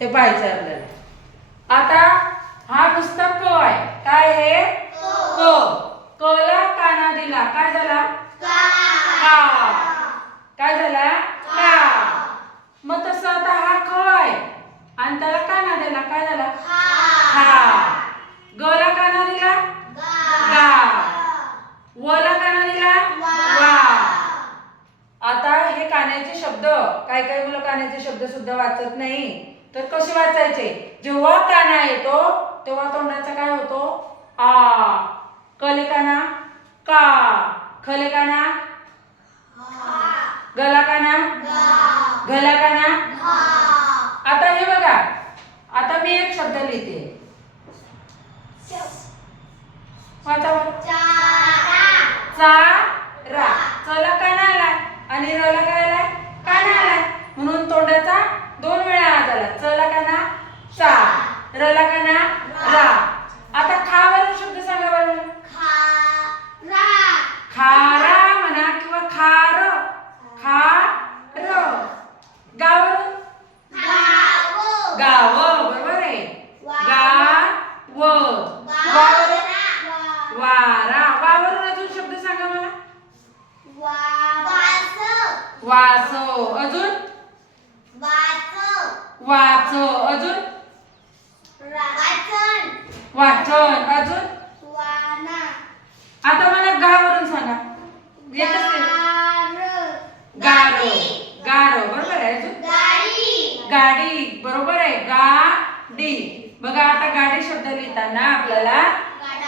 ते पाहायचं आहे आपल्याला आता हा नुसता क आहे. काय हे क. कला काना दिला. काय झाला? का. काय झाला? का. मग तसं आता हा क आहे. आणि त्याला काना दिला. काय झाला? हा गला काना दिला? गा. वला काना दिला? वा. आता हे कान्याचे शब्द. काय काय मुलं कान्याचे शब्द सुद्धा वाचत नाही. तर कसे वाचायचे? जेव्हा काना येतो तेव्हा तोंडाचा काय होतो? आ. कले काना? का. खले काना? गला काना? गला काना? आता हे बघा. आता मी एक शब्द लिहिते. वाचा बरं. चा रा चला काना आलाय आणि रला काय आलाय काना आलाय म्हणून तोंडाचा दोन वेळा आत आला चला काना चा रला काना रा. आता खावर शब्द सांगा बरं. खारा. म्हणा किंवा खार. खार. गावर गाव. बरोबर आहे. गाव. वारा. वावरून अजून शब्द सांगा मला. वासो अजून? वाच अजून? वाचन अजून? आता मला गावरून सांगा. एकच. गारो. गारो. बरोबर आहे अजून? गाडी. बरोबर आहे. गाडी. बघा आता गाडी शब्द लिहिताना आपल्याला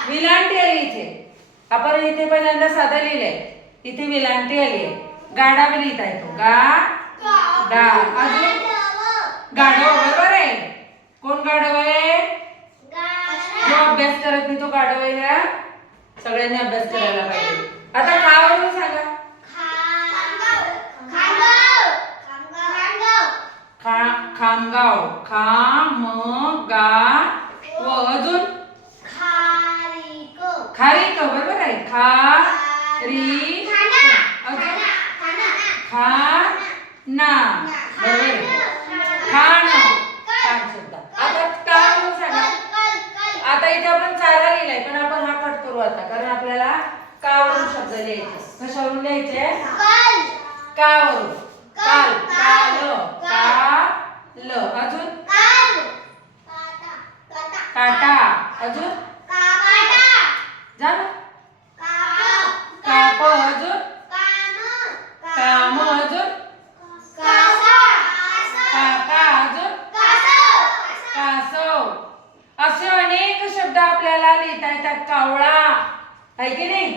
विलांटी आली इथे. आपण इथे पहिल्यांदा साधा लिहिलंय. इथे विलांटी आली आहे. गाडा बी लिहिता येतो. गा गा. अजून? गाढव बरोबर आहे. कोण गाढव आहे? अभ्यास करत नाही तो गाढव आहे ना सगळ्यांनी अभ्यास करायला पाहिजे. आता खावरून सांगा. खा खामगाव. खाम गा व अजून? खारी क बरोबर आहे. खा री अजून खा ना बरोबर आहे खाण खाण शब्द आता कावरून सांगा आता इथे आपण चारा लिहिलाय पण आपण हा आता कारण आपल्याला कावरून शब्द लिहायचे. कशावरून लिहायचे? कावरून. काल. काल. काल. अजून? काटा. अजून? झालं? काप. अजून? काम. अजून? काका अजून? कासव असे अनेक शब्द आपल्याला लिहिता येतात. कावळा आहे की नाही?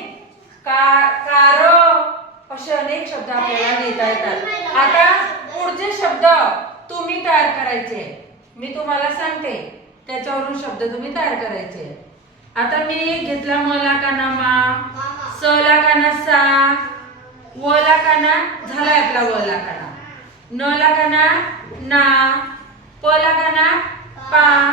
का कारो असे अनेक शब्द आपल्याला लिहिता येतात. आता पुढचे शब्द तुम्ही तयार करायचे. मी तुम्हाला सांगते त्याच्यावरून शब्द तुम्ही तयार करायचे. आता मी घेतला मला काना मा? स ला काना सा? व ला काना झाला आपला व ला काना न. ला काना ना? प ला काना पा.